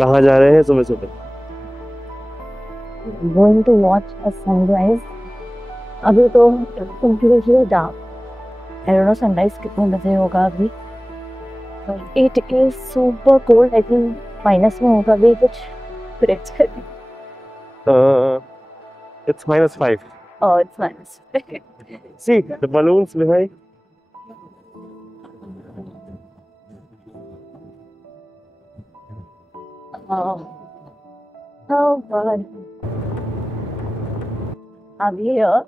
कहाँ जा रहे हैं सुबह सुबह? Going to watch a sunrise. अभी तो completely dark. I don't know sunrise कितने बजे होगा अभी. But it is super cold. I think minus में होगा अभी कुछ temperature. It's -5. Oh, it's minus. See the balloons behind. Oh, oh God. अभी here.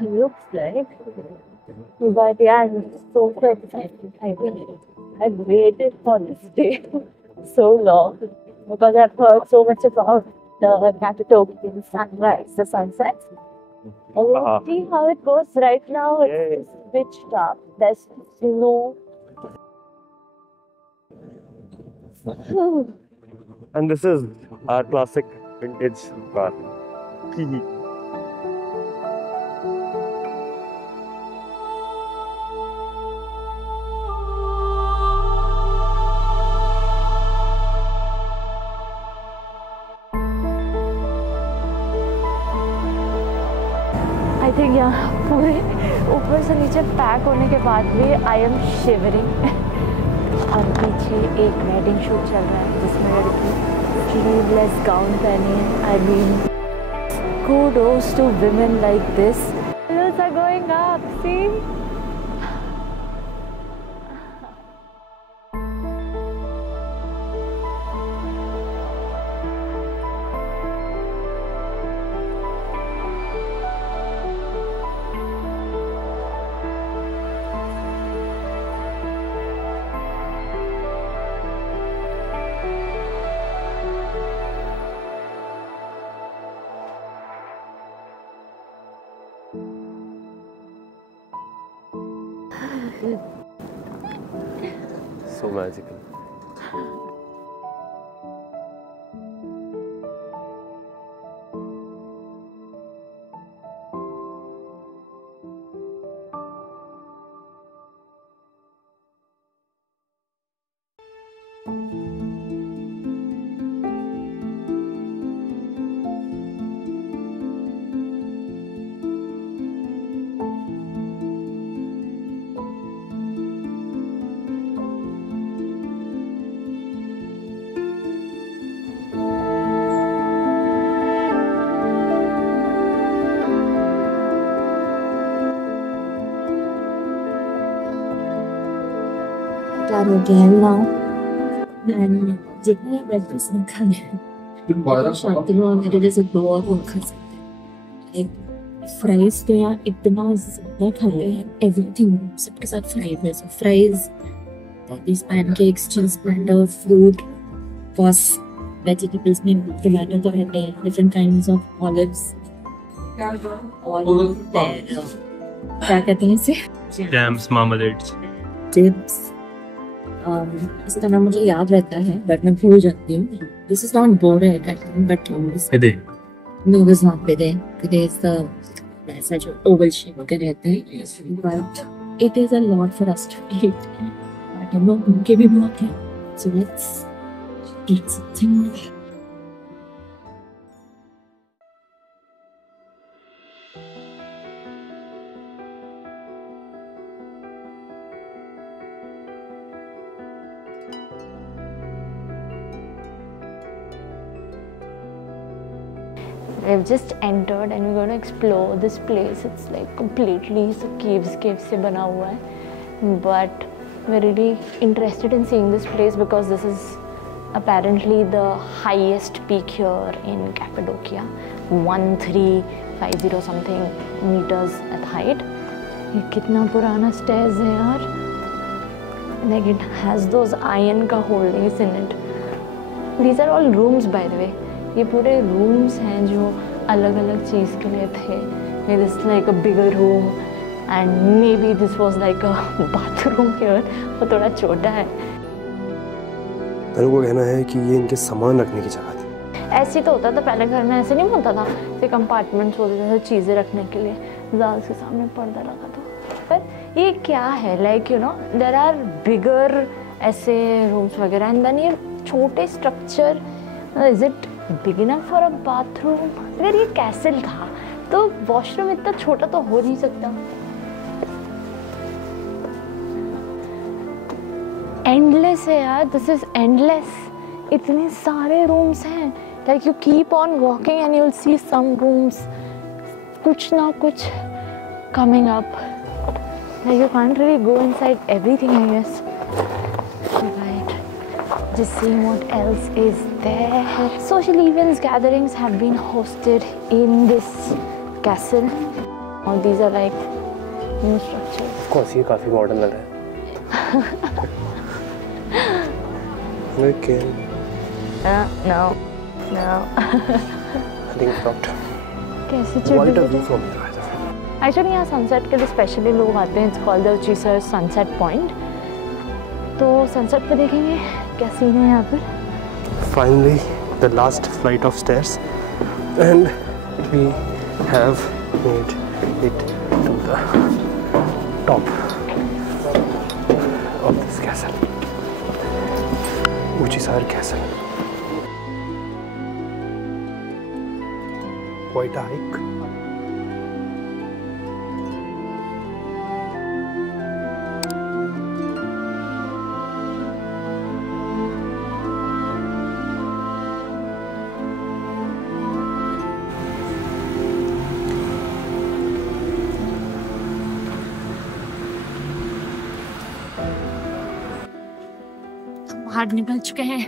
Looks like. But yeah, I'm so excited. I've waited for this day so long because I've heard so much about the Cappadocia sunrise, the sunset. And let's see how it goes right now. It's pitch dark. There's no. And this is our classic vintage car. I think यहाँ पूरे ऊपर से नीचे pack होने के बाद भी I am shivering. और पीछे एक वेडिंग शूट चल रहा है जिसमें लड़की स्लीवलेस गाउन पहनी है। I mean kudos to women like this. Balloons are going up, see? So magical. Again now, and जितने breakfast में खाने हैं शांति में मेरे जैसे दो और वो खा सकते हैं। फ्राइज तो यहाँ इतना ज़्यादा खाते हैं, एवरीथिंग सबके साथ फ्राइज है। सो fries, these pancakes, cheese platter, fruit, course vegetables में tomato तो रहते हैं, different kinds of olives, और क्या कहते हैं इसे? Jams, marmalades. Chips. इस तरह मुझे याद रहता है बट मैं भूल जाती हूँ। This is not board but noodles not pide is the ऐसा जो ओवल शेप के रहते हैं, but it is a lot for us to eat. But हम लोग उनके भी बहुत हैं, so let's eat something. We've just entered and we're going to explore this place. It's like completely caves से बना हुआ है, but we're really interested in seeing this place because this is apparently the highest peak here in Cappadocia, 1350 something meters at height. ये कितना पुराना stairs है यार, like it has those iron का holdings in it. These are all rooms by the way. ये पूरे rooms हैं जो अलग अलग चीज़ के लिए थे। This like a bigger room and may be this was like a bathroom here, वो थोड़ा छोटा है। मेरे को कहना है कि ये इनके सामान रखने की जगह थी। ऐसे तो होता था पहले, घर में ऐसे नहीं होता था, ऐसे कंपार्टमेंट्स होते थे चीज़ें रखने के लिए। जाल के सामने पर्दा लगा था। पर ये क्या है, like you know there are bigger ऐसे रूम्स वगैरह। एंड देन ये छोटे structure, is it big enough for a bathroom? अगर ये कैसल था तो वॉशरूम इतना छोटा तो हो नहीं सकता। एंडलेस है यार, दिस इज एंडलेस। इतने सारे रूम्स हैं, like you keep on walking and you will see some rooms, कुछ ना कुछ coming up. Like you can't really go inside everything I guess. Right, just seeing what else is there. Social events, gatherings have been hosted in this castle. All these are like new structures. कौन सी काफी modern लग रहा है। लेकिन No. I think it's not. कैसे Quite a चढ़ view from there. Actually यहाँ sunset के लिए स्पेशली लोग आते हैं। It's called the Uchisar sunset point. तो सनसेट पे देखेंगे क्या सीन है यहाँ पर। Finally, the last flight of stairs, and we have made it to the top of this castle, Uchisar Castle. Quite a hike. बाहर निकल चुके हैं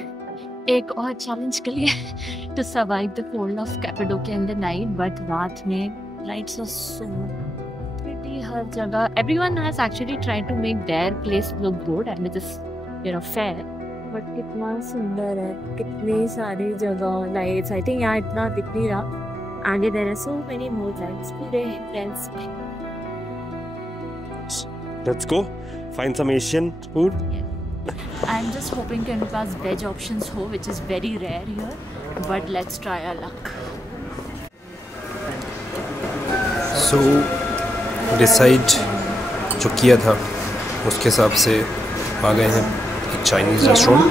एक और चैलेंज के लिए, to survive the cold of Cappadocia in the night. But रात में लाइट्स आर सो प्रिटी हर जगह। Everyone has actually tried to make their place look good and it is fair. But कितना सुंदर है, कितनी सारी जगह लाइट्स। आई थिंक यहाँ इतना दिख नहीं रहा, आगे there are so many more lights पूरे हिल्स में। Let's go find some Asian food. I'm just hoping कि उनके पास वेज ऑप्शंस हो, which is very rare here, but let's try our luck. So decide जो किया था उसके हिसाब से आ गए हैं एक Chinese restaurant.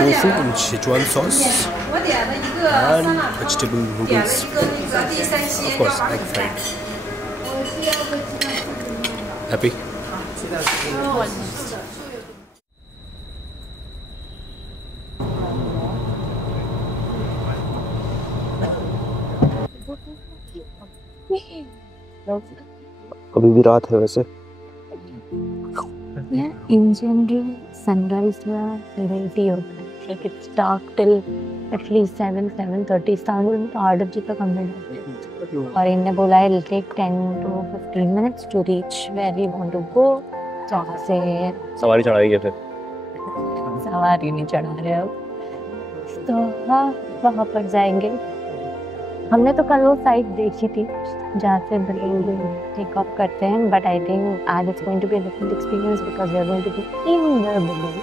Tofu in Sichuan sauce and vegetable noodles, of course egg fried. Happy? अभी भी रात है वैसे। Yeah, in general, sunrise variety होता है. Like it's dark till at least 7:30. Istanbul में तो 8 बजे तक हमने और इनने बोला है it'll take 10 to 15 minutes to reach where we want to go. जहाँ से सवारी चढ़ाई है फिर। सवारी नहीं चढ़ा रहे अब, तो हाँ वहाँ पर जाएंगे। हमने तो कल वो साइट देखी थी जहाँ से टेक ऑफ करते हैं, बट आई थिंक आज it's going to be a different experience because we are going to be in the building.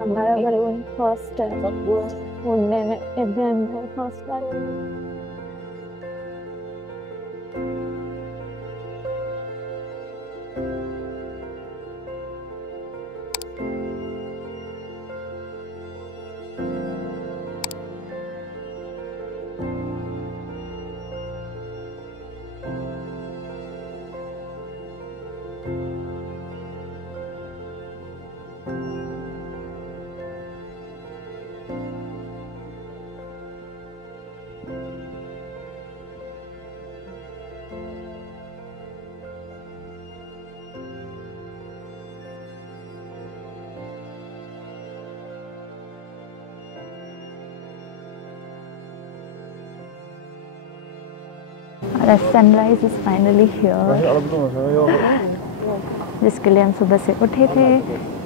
हमारा घर वो फर्स्ट है उड़ने में, इधर first time. The sunrise is finally here. जिसके लिए हम सुबह से उठे थे.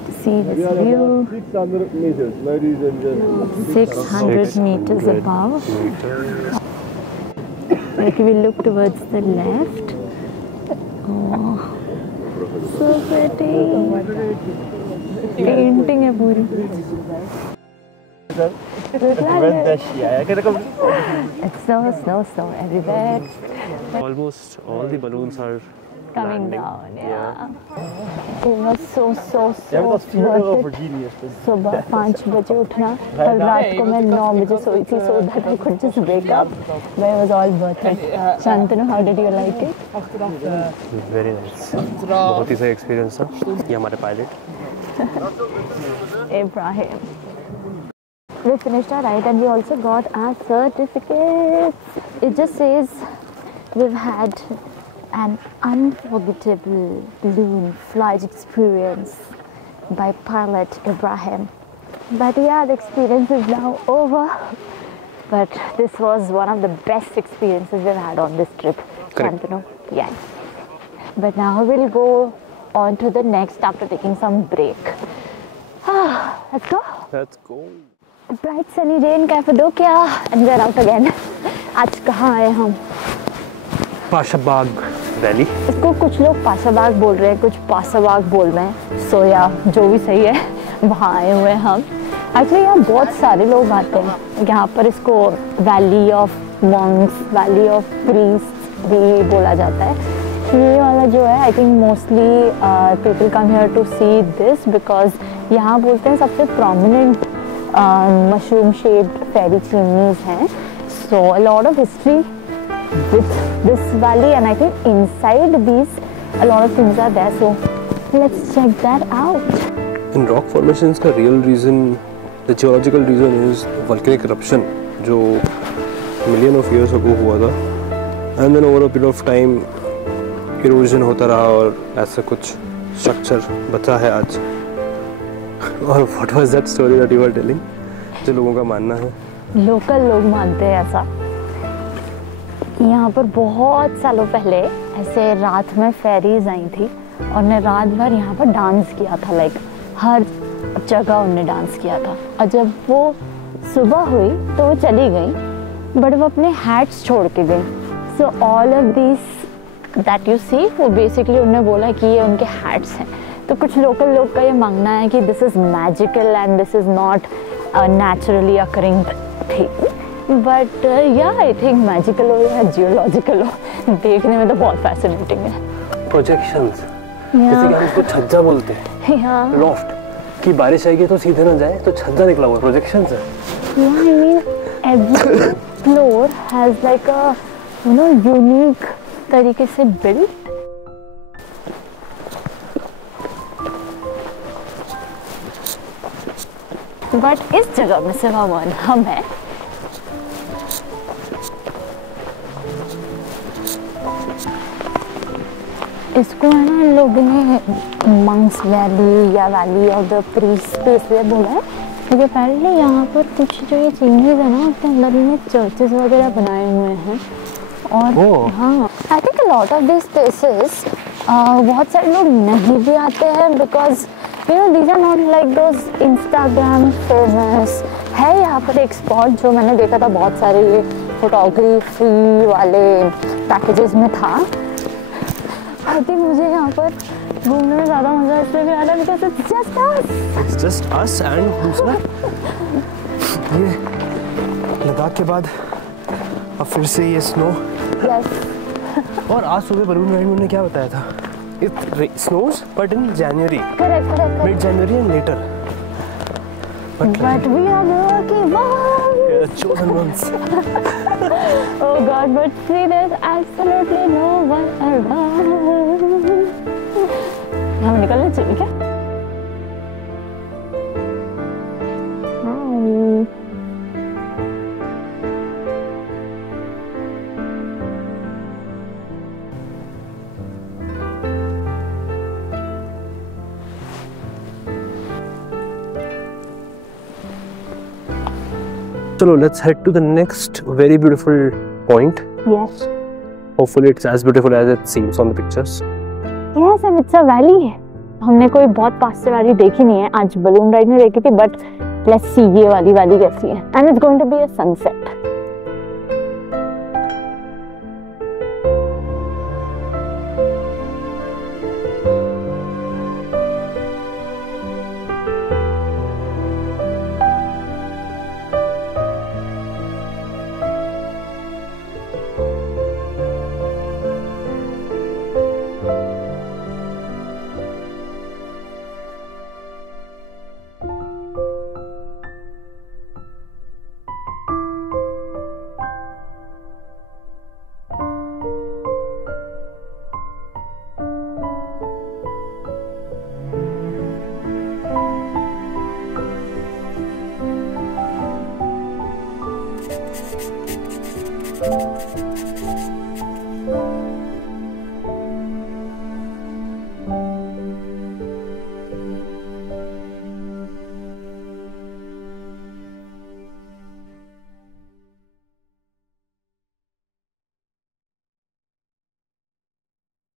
To see this view. 600 meters, ladies and gentlemen. 600 meters above. If we look towards the left. Oh, so pretty. Painting है पूरी. It's snow everywhere. Almost all the balloons are Coming down, yeah. It was so worth it. सुबह 5 बजे उठना, कल रात को मैं 9 बजे सोई थी, so that I could just wake up. But it was all worth it. Shantanu, how did you like it? very nice. बहुत ही सही एक्सपीरियंस था. ये हमारे pilot Ibrahim. We finished our ride and we also got our certificates. It just says we've had an unforgettable balloon flight experience by pilot Ibrahim. But yeah, the experience is now over. But this was one of the best experiences we've had on this trip. Shantanu. Yes. But now we'll go on to the next after taking some break. Let's go. Let's go. Bright sunny day in Cappadocia and we're out again. आज कहाँ आए हम? पाशाबाग valley. इसको कुछ लोग पाशाबाग बोल रहे हैं, कुछ पासाबाग बोल रहे हैं. सो या जो भी सही है, वहाँ आए हुए हैं हम. एक्चुअली यहाँ बहुत सारे लोग आते हैं. यहाँ पर इसको valley of monks, valley of priests भी बोला जाता है. ये वाला जो है, I think mostly people come here to see this because यहाँ बोलते हैं सबसे prominent mushroom shaped fairy chimneys हैं. So a lot of history with this valley and I think inside these a lot of things are there, so let's check that out. In rock formations का real reason, the geological reason is volcanic eruption जो million of years ago हुआ था, and then over a period of time erosion होता रहा और ऐसा कुछ structure बचा है आज. और what was that story that you were telling? जो लोगों का मानना है, लोकल लोग मानते हैं ऐसा. यहाँ पर बहुत सालों पहले ऐसे रात में फेरीज आई थी और ने रात भर यहाँ पर डांस किया था. लाइक हर जगह उनने डांस किया था. और जब वो सुबह हुई तो वो चली गई, बट वो अपने हैट्स छोड़ के गई. So all of this that you see, वो बेसिकली उन्होंने बोला कि ये उनके हैट्स हैं. तो कुछ लोकल लोग का ये मानना है कि this is magical and this is not naturally occurring thing. But या आई थिंक मैजिकल हो या जियोलॉजिकल हो, देखने में तो बहुत फैसिनेटिंग है. प्रोजेक्शंस, जैसे कि हम इसको छज्जा बोलते हैं, लॉफ्ट, कि बारिश आएगी तो सीधे ना जाए, तो छज्जा निकला हुआ प्रोजेक्शंस है. Yeah, I mean every floor has like a unique तरीके से built. बट इस जगह में सिर्फ हम हैं. इसको है ना लोगों ने मंक्स वैली या वैली ऑफ द प्रीस्ट इसलिए बोला है क्योंकि पहले यहाँ पर कुछ जो ये चिमनीज है ना, उसके अंदर में चर्चेस वगैरह बनाए हुए हैं. और हाँ, I think a lot of this places बहुत सारे लोग नहीं भी आते हैं because these are not like those Instagram famous. है यहाँ पर एक स्पॉट जो मैंने देखा था, बहुत सारे ये फोटोग्राफी वाले पैकेजेस में था. आई थिंक मुझे यहाँ पर घूमने में ज़्यादा मज़ा इसलिए भी आ रहा है because it's just us. And दूसरा ये लद्दाख के बाद अब फिर से ये स्नो. यस. और आज सुबह बलून राइड में क्या बताया था, it snows but in January. Correct. Mid-January and later. But we are the lucky ones. We are the chosen ones. Oh God, but see, there's absolutely no one around. हम निकलने चाहिए क्या? चलो, let's head to the next very beautiful point. Yes. hopefully it's as beautiful as it seems on the pictures. Yes, and it's a valley. हमने कोई बहुत पास से valley देखी नहीं है, आज बलून राइड में देखी थी, बट लेट्स सी ये वाली वैली कैसी है. And it's going to be a sunset.